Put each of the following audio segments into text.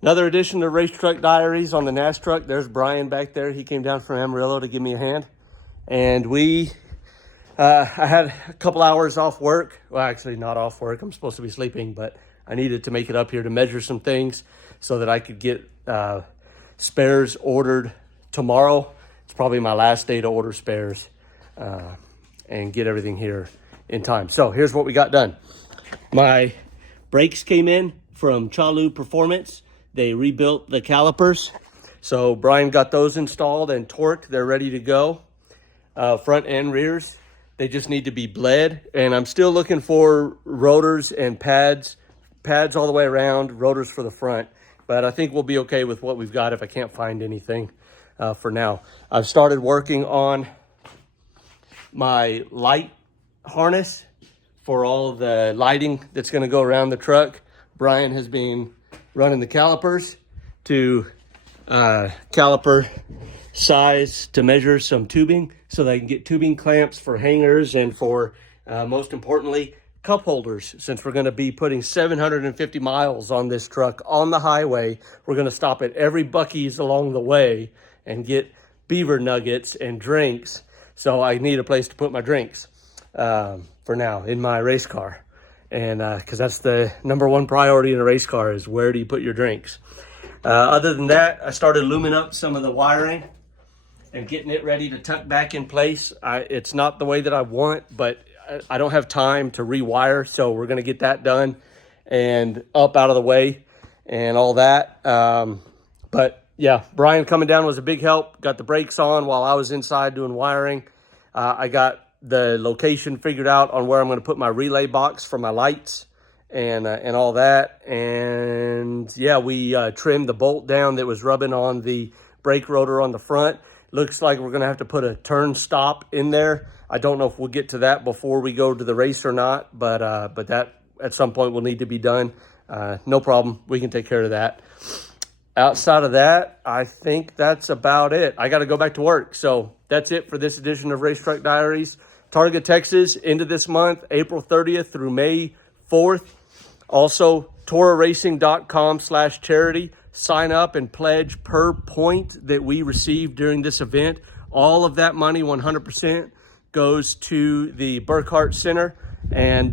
Another edition of Racetruck Diaries on the NASTruk. There's Brian back there. He came down from Amarillo to give me a hand. And I had a couple hours off work. Well, actually not off work. I'm supposed to be sleeping, but I needed to make it up here to measure some things so that I could get spares ordered tomorrow. It's probably my last day to order spares and get everything here in time. So here's what we got done. My brakes came in from Chalu Performance. They rebuilt the calipers. So Brian got those installed and torqued. They're ready to go. Front and rears, they just need to be bled. And I'm still looking for rotors and pads all the way around, rotors for the front. But I think we'll be okay with what we've got if I can't find anything for now. I've started working on my light harness for all the lighting that's going to go around the truck. Brian has been running the calipers to caliper size to measure some tubing so that I can get tubing clamps for hangers and for most importantly cup holders. Since we're going to be putting 750 miles on this truck on the highway, we're going to stop at every Buc-ee's along the way and get beaver nuggets and drinks. So I need a place to put my drinks for now in my race car. And because that's the number one priority in a race car, is where do you put your drinks. Other than that, I started looming up some of the wiring and getting it ready to tuck back in place. It's not the way that I want, but I don't have time to rewire, so we're going to get that done and up out of the way and all that. But yeah, Brian coming down was a big help. Got the brakes on while I was inside doing wiring. I got the location figured out on where I'm going to put my relay box for my lights and all that. And yeah, we trimmed the bolt down that was rubbing on the brake rotor on the front. Looks like we're going to have to put a turn stop in there. I don't know if we'll get to that before we go to the race or not, but that at some point will need to be done. No problem. We can take care of that. Outside of that, I think that's about it. I got to go back to work. So that's it for this edition of Racetruck Diaries. Target, Texas, end of this month, April 30th through May 4th. Also, toraracing.com/charity. Sign up and pledge per point that we receive during this event. All of that money, 100%, goes to the Burkhart Center. And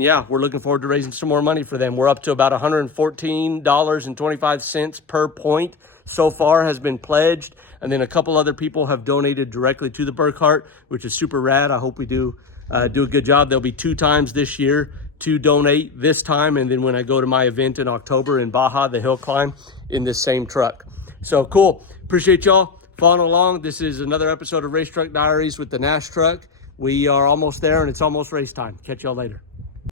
yeah, we're looking forward to raising some more money for them. We're up to about $114.25 per point so far has been pledged. And then a couple other people have donated directly to the Burkhart, which is super rad. I hope we do a good job. There'll be 2 times this year to donate, this time and then when I go to my event in October in Baja, the hill climb, in this same truck. So cool. Appreciate y'all following along. This is another episode of Racetruck Diaries with the NASTruk. We are almost there and it's almost race time. Catch y'all later.